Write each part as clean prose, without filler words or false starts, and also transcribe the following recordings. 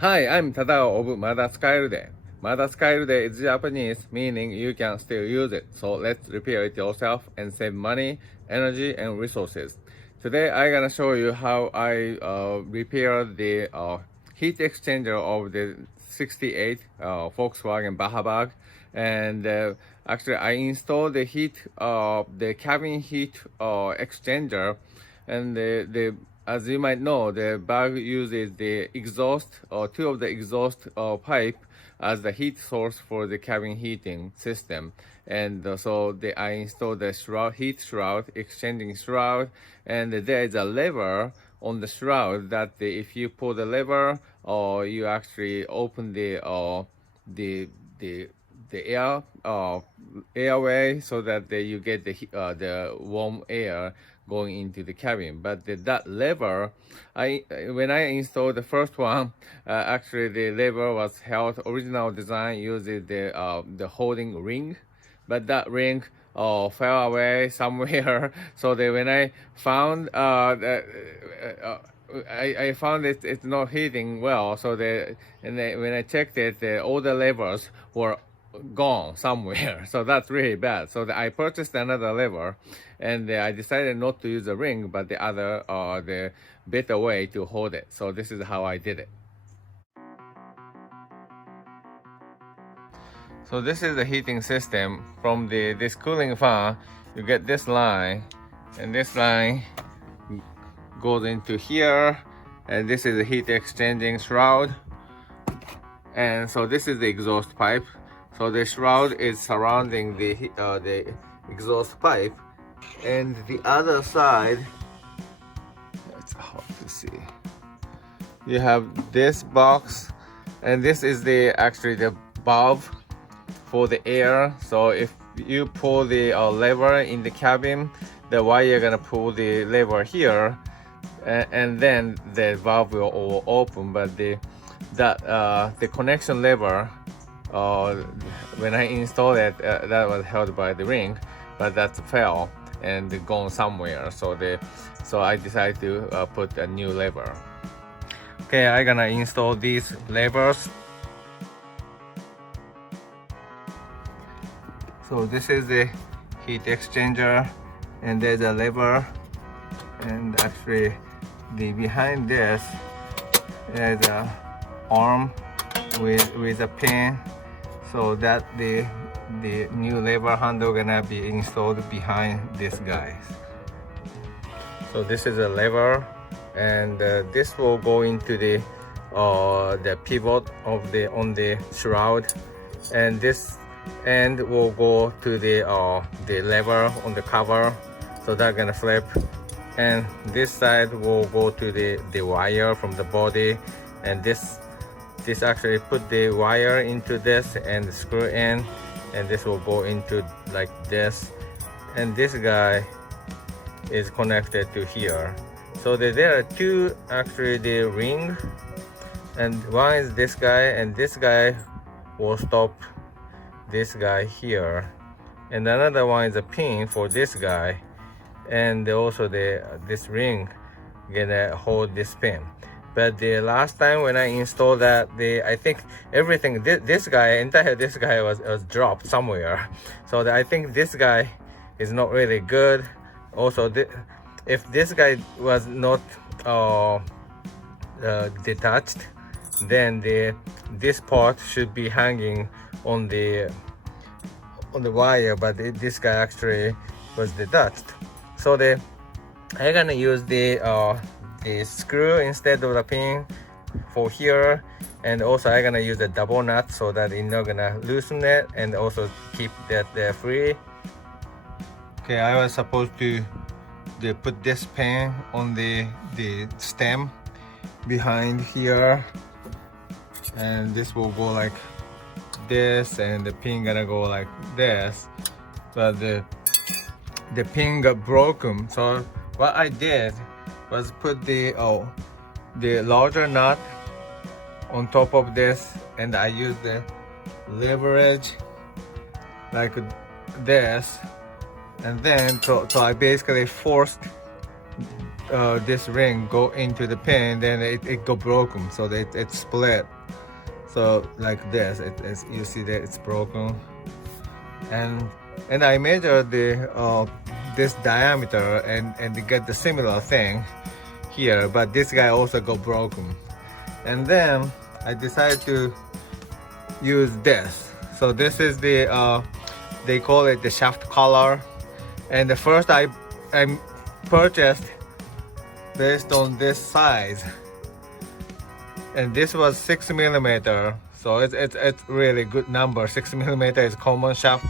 Hi, I'm Tadao of Mother Skyrude. Mother Skyrude is Japanese, meaning you can still use it. So let's repair it yourself and save money, energy, and resources. Today I'm gonna show you how I repaired the heat exchanger of the 68 Volkswagen Baja bag, and actually I installed the cabin heat exchanger, and the as you might know, the bag uses the exhaust or two of the exhaust pipe as the heat source for the cabin heating system. And I installed the heat shroud, exchanging shroud, and there is a lever on the shroud that if you pull the lever, or you actually open the the airway so that you get the warm air going into the cabin. But that lever, when I installed the first one, actually the lever was held original design using the holding ring, but that ring fell away somewhere. So that when I found I found it's not heating well. When I checked it, all the levers were gone somewhere. So that's really bad. So I purchased another lever, and I decided not to use a ring, but the better way to hold it. So this is how I did it. So this is the heating system. From this cooling fan, you get this line, and this line goes into here, and this is the heat exchanging shroud. And so this is the exhaust pipe. So the shroud is surrounding the exhaust pipe, and the other side, it's hard to see. You have this box, and this is actually the valve for the air. So if you pull the lever in the cabin, the wire gonna pull the lever here, and then the valve will open. But the connection lever, when I installed it, that was held by the ring, but that fell and gone somewhere. So I decided to put a new lever. Okay, I'm gonna install these levers. So this is the heat exchanger, and there's a lever, and actually behind this there's a arm with a pin, so that the new lever handle gonna be installed behind this guy. So this is a lever, and this will go into the pivot on the shroud, and this end will go to the lever on the cover, so that's gonna flip, and this side will go to the wire from the body, and this actually put the wire into this and screw in, and this will go into like this, and this guy is connected to here. So there are two actually the ring, and one is this guy, and this guy will stop this guy here, and another one is a pin for this guy, and also this ring gonna hold this pin. But the last time when I installed that, I think everything this guy was dropped somewhere. So I think this guy is not really good. Also, if this guy was not detached, then this part should be hanging on the wire, but this guy actually was detached. So I'm gonna use the screw instead of the pin for here, and also I'm gonna use the double nut so that it's not gonna loosen it, and also keep that free. Okay, I was supposed to put this pin on the stem behind here, and this will go like this, and the pin gonna go like this, but the pin got broken. So what I did was put the larger nut on top of this, and I used the leverage like this, and then so I basically forced this ring go into the pin, then it go broken, so that it split. So like this, it's you see that it's broken, and I measured the this diameter and to get the similar thing here, but this guy also go broken. And then I decided to use this. So this is the they call it the shaft collar, and the first I purchased based on this size, and this was 6 millimeter, so it's really good number. 6 millimeter is common shaft,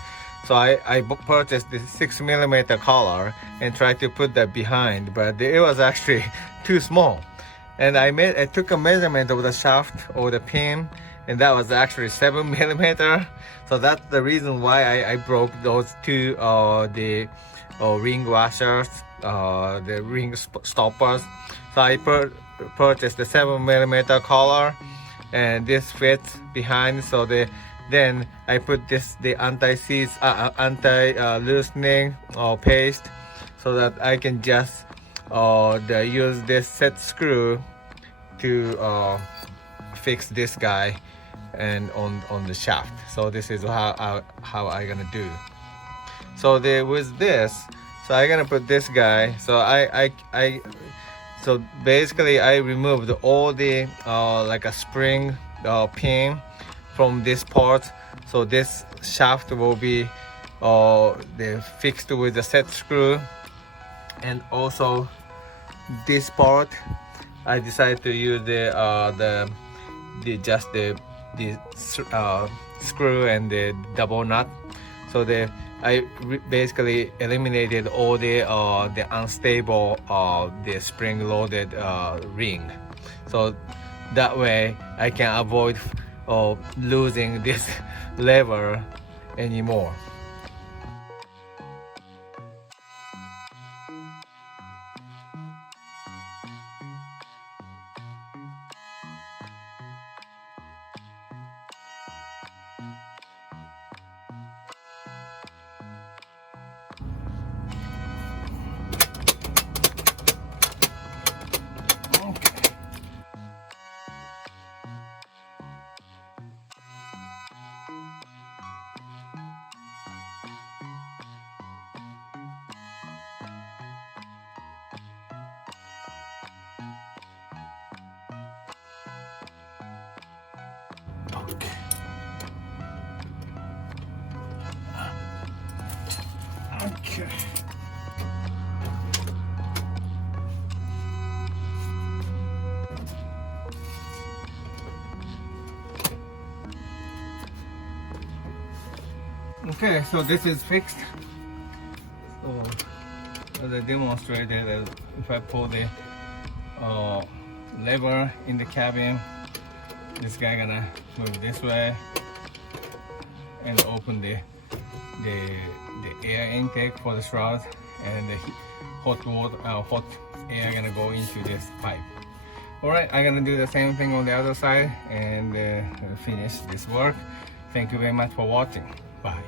so I purchased the 6 millimeter collar and tried to put that behind, but it was actually too small. And I took a measurement of the shaft or the pin, and that was actually 7 millimeter. So that's the reason why I broke those two the ring washers, the ring stoppers. So I purchased the 7 millimeter collar, and this fits behind. So then I put the anti-seize, anti-loosening paste, so that I can just use this set screw to fix this guy and on the shaft. So this is how I gonna do. So with this, so I gonna put this guy. So so basically I removed all the like a spring pin from this part. So this shaft will be fixed with the set screw, and also this part I decided to use the screw and the double nut. So I basically eliminated all the unstable the spring-loaded ring. So that way I can avoid losing this lever anymore. Okay. Okay, so this is fixed. So as I demonstrated, if I pull the lever in the cabin, this guy gonna move this way and open the air intake for the shroud, and the hot air gonna go into this pipe. All right, I'm gonna do the same thing on the other side and finish this work. Thank you very much for watching. Bye.